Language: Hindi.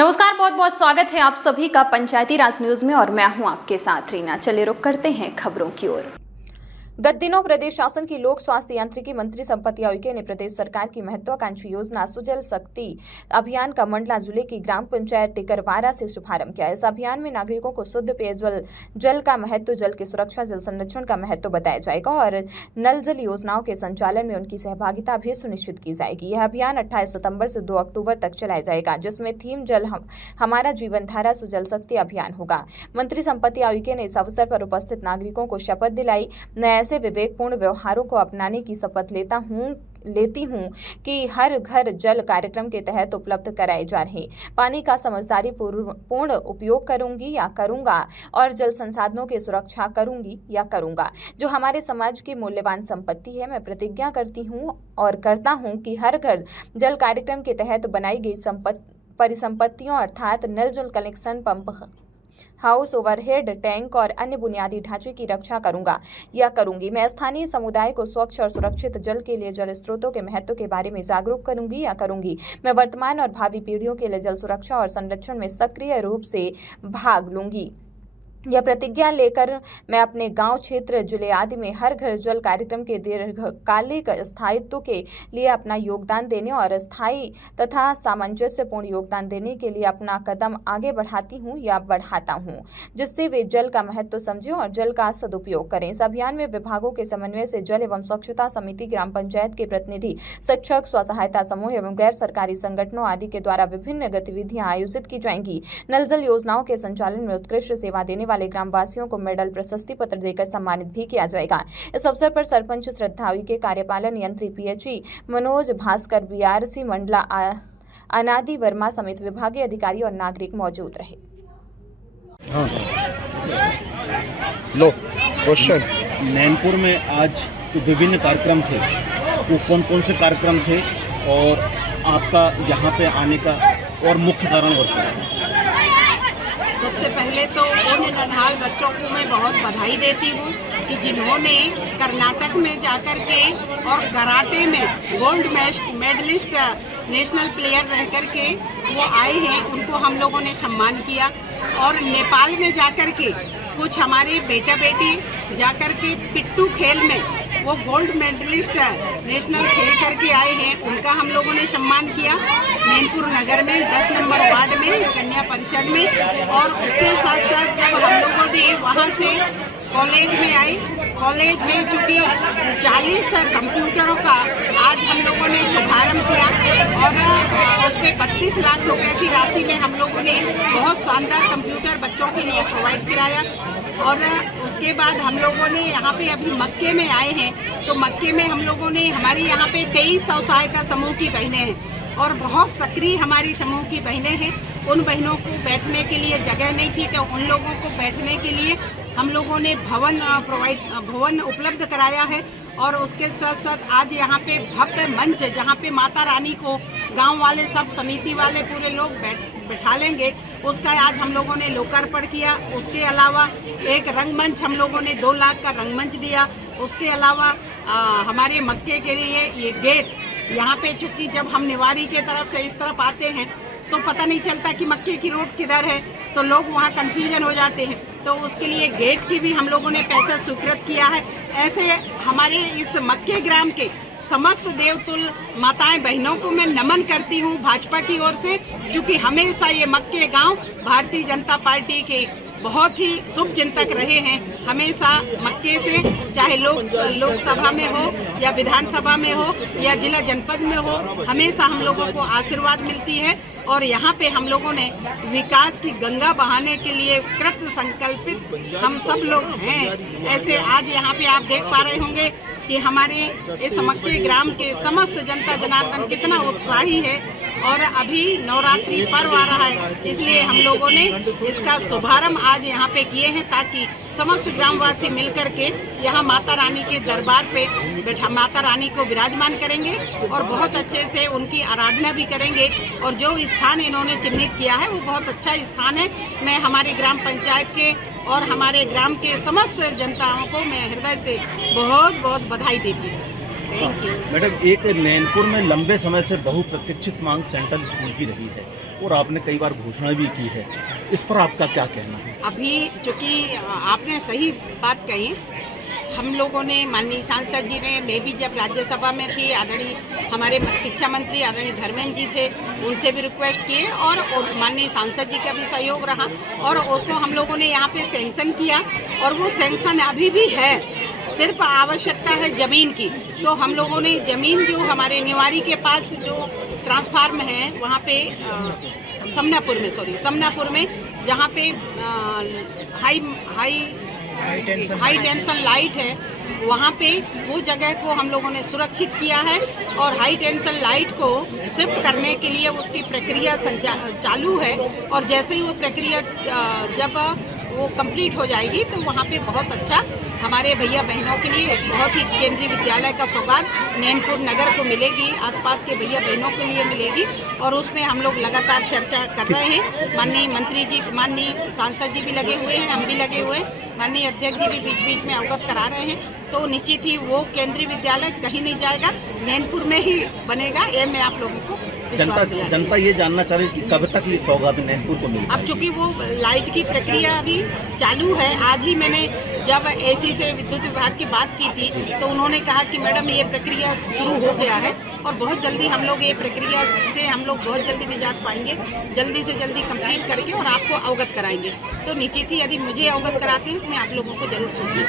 नमस्कार, बहुत बहुत स्वागत है आप सभी का पंचायती राज न्यूज में और मैं हूं आपके साथ रीना। चलिए रुक करते हैं खबरों की ओर। गत दिनों प्रदेश शासन की लोक स्वास्थ्य यांत्रिकी मंत्री संपत्ति आयुक्त ने प्रदेश सरकार की महत्वाकांक्षी योजना सुजल शक्ति अभियान का मंडला जिले की ग्राम पंचायत टिकरवारा से शुभारंभ किया। इस अभियान में नागरिकों को शुद्ध पेयजल, जल का महत्व, जल की सुरक्षा, जल संरक्षण का महत्व बताया जाएगा और नल जल योजनाओं के संचालन में उनकी सहभागिता भी सुनिश्चित की जाएगी। यह अभियान 28 सितंबर से 2 अक्टूबर तक चलाया जाएगा, जिसमें थीम जल हमारा जीवन धारा सुजल शक्ति अभियान होगा। मंत्री संपत्ति आयुक्त ने इस अवसर पर उपस्थित नागरिकों को शपथ दिलाई। मैं ऐसे विवेकपूर्ण व्यवहारों को अपनाने की शपथ लेती हूं कि हर घर जल कार्यक्रम के तहत उपलब्ध कराए जा रहे पानी का समझदारी पूर्ण उपयोग करूंगा और जल संसाधनों की सुरक्षा करूंगा जो हमारे समाज की मूल्यवान संपत्ति है। मैं प्रतिज्ञा करती हूं और करता हूं कि हर घर जल कार्यक्रम के तहत बनाई गई परिसंपत्तियों अर्थात नल जल connection, pump house, overhead tank और अन्य बुनियादी ढांचे की रक्षा करूंगी। मैं स्थानीय समुदाय को स्वच्छ और सुरक्षित जल के लिए जल स्रोतों के महत्व के बारे में जागरूक करूंगी। मैं वर्तमान और भावी पीढ़ियों के लिए जल सुरक्षा और संरक्षण में सक्रिय रूप से भाग लूंगी। यह प्रतिज्ञा लेकर मैं अपने गांव, क्षेत्र, जिले आदि में हर घर जल कार्यक्रम के दीर्घकालिक स्थायित्व के लिए अपना योगदान देने और स्थायी तथा सामंजस्यपूर्ण योगदान देने के लिए अपना कदम आगे बढ़ाता हूं, जिससे वे जल का महत्व समझें और जल का सदुपयोग करें। इस अभियान में विभागों के समन्वय से जल एवं स्वच्छता समिति, ग्राम पंचायत के प्रतिनिधि, शिक्षक, स्व सहायता समूह एवं गैर सरकारी संगठनों आदि के द्वारा विभिन्न गतिविधियां आयोजित की जाएंगी। नल जल योजनाओं के संचालन में उत्कृष्ट सेवा देने वाले ग्रामवासियों को मेडल, प्रशस्ति पत्र देकर सम्मानित भी किया जाएगा। इस अवसर पर सरपंच श्रद्धावी के कार्यपालन यंत्री पीएचई मनोज भास्कर, बीआरसी मंडला अनादि वर्मा समेत विभागीय अधिकारी और नागरिक मौजूद रहे। लो क्वेश्चन। नैनपुर में आज विभिन्न कार्यक्रम थे, वो कौन कौन से कार्यक्रम थे और आपका यहाँ पे आने का और मुख्य कारण बताइए। सबसे पहले तो उन नन्हाल बच्चों को मैं बहुत बधाई देती हूँ कि जिन्होंने कर्नाटक में जाकर के और कराटे में गोल्ड मेडलिस्ट नेशनल प्लेयर रह कर के वो आए हैं, उनको हम लोगों ने सम्मान किया। और नेपाल में जाकर के कुछ हमारे बेटा बेटी जाकर के पिट्टू खेल में वो गोल्ड मेडलिस्ट नेशनल खेल करके आए हैं, उनका हम लोगों ने सम्मान किया। नैनपुर नगर में 10 नंबर वार्ड में कन्या परिषद में। और उसके साथ साथ जब हम लोगों ने वहाँ से कॉलेज में आए, कॉलेज में चूँकि 40 कंप्यूटरों का आज हम लोगों ने शुभारंभ किया और उसमें 32 लाख रुपए की राशि में हम लोगों ने बहुत शानदार कंप्यूटर बच्चों के लिए प्रोवाइड कराया। और उसके बाद हम लोगों ने यहाँ पे अभी मक्के में आए हैं, तो मक्के में हम लोगों ने हमारी यहाँ पे 23 स्व सहायता समूह की बहनें हैं और बहुत सक्रिय हमारी समूह की बहनें हैं। उन बहनों को बैठने के लिए जगह नहीं थी, तो उन लोगों को बैठने के लिए हम लोगों ने भवन उपलब्ध कराया है। और उसके साथ साथ आज यहाँ पे भव्य मंच, जहाँ पे माता रानी को गांव वाले सब समिति वाले पूरे लोग बैठा लेंगे, उसका आज हम लोगों ने लोकार्पण किया। उसके अलावा एक रंगमंच हम लोगों ने 2 लाख का रंगमंच दिया। उसके अलावा हमारे मक्के के लिए ये गेट, यहाँ पे चूँकि जब हम निवारी के तरफ से इस तरफ आते हैं तो पता नहीं चलता कि मक्के की रोड किधर है, तो लोग वहाँ कन्फ्यूजन हो जाते हैं, तो उसके लिए गेट की भी हम लोगों ने पैसा स्वीकृत किया है। ऐसे हमारे इस मक्के ग्राम के समस्त देवतुल माताएं बहनों को मैं नमन करती हूँ भाजपा की ओर से, क्योंकि हमेशा ये मक्के गांव भारतीय जनता पार्टी के बहुत ही शुभ चिंतक रहे हैं। हमेशा मक्के से चाहे लोकसभा में हो या विधानसभा में हो या जिला जनपद में हो, हमेशा हम लोगों को आशीर्वाद मिलती है। और यहाँ पे हम लोगों ने विकास की गंगा बहाने के लिए कृत संकल्पित हम सब लोग हैं। ऐसे आज यहाँ पे आप देख पा रहे होंगे कि हमारे इस मक्के ग्राम के समस्त जनता जनार्दन कितना उत्साही है। और अभी नवरात्रि पर्व आ रहा है, इसलिए हम लोगों ने इसका शुभारंभ आज यहाँ पे किए हैं, ताकि समस्त ग्रामवासी मिलकर के यहाँ माता रानी के दरबार पे माता रानी को विराजमान करेंगे और बहुत अच्छे से उनकी आराधना भी करेंगे। और जो स्थान इन्होंने चिन्हित किया है वो बहुत अच्छा स्थान है। मैं हमारे ग्राम पंचायत के और हमारे ग्राम के समस्त जनताओं को मैं हृदय से बहुत बहुत बधाई देती हूँ। मैडम, एक नैनपुर में लंबे समय से बहुप्रतीक्षित मांग सेंट्रल स्कूल की रही है, और आपने कई बार घोषणा भी की है, इस पर आपका क्या कहना है? अभी चूँकि आपने सही बात कही, हम लोगों ने माननीय सांसद जी ने, मैं भी जब राज्यसभा में थी, आदरणीय हमारे शिक्षा मंत्री आदरणीय धर्मेंद्र जी थे, उनसे भी रिक्वेस्ट किए और माननीय सांसद जी का भी सहयोग रहा और उसको हम लोगों ने यहाँ पे सैंक्शन किया और वो सैंक्शन अभी भी है। सिर्फ आवश्यकता है ज़मीन की, तो हम लोगों ने ज़मीन जो हमारे निवारी के पास जो ट्रांसफार्म है वहाँ पे समनापुर में जहाँ पे हाई टेंशन लाइट है, वहाँ पे वो जगह को हम लोगों ने सुरक्षित किया है और हाई टेंशन लाइट को शिफ्ट करने के लिए उसकी प्रक्रिया चालू है और जैसे ही वो प्रक्रिया जब वो कंप्लीट हो जाएगी तो वहाँ पे बहुत अच्छा हमारे भैया बहनों के लिए एक बहुत ही केंद्रीय विद्यालय का सौगात नैनपुर नगर को मिलेगी, आसपास के भैया बहनों के लिए मिलेगी और उसमें हम लोग लगातार चर्चा कर रहे हैं। माननीय मंत्री जी, माननीय सांसद जी भी लगे हुए हैं, हम भी लगे हुए हैं, माननीय अध्यक्ष जी भी बीच बीच में अवगत करा रहे हैं। तो निश्चित ही वो केंद्रीय विद्यालय कहीं नहीं जाएगा, नैनपुर में ही बनेगा। ये मैं आप लोगों को जनता ये जानना चाह रही है कि कब तक ये सौगात नैनपुर को मिलेगा? अब चूँकि वो लाइट की प्रक्रिया अभी चालू है, आज ही मैंने जब एसी से विद्युत विभाग की बात की थी तो उन्होंने कहा कि मैडम ये प्रक्रिया शुरू हो गया है और बहुत जल्दी हम लोग ये प्रक्रिया से हम लोग बहुत जल्दी निजात पाएंगे, जल्दी से जल्दी कंप्लीट करके और आपको अवगत कराएंगे। तो निश्चित ही यदि मुझे अवगत कराते हैं तो मैं आप लोगों को जरूर सूचित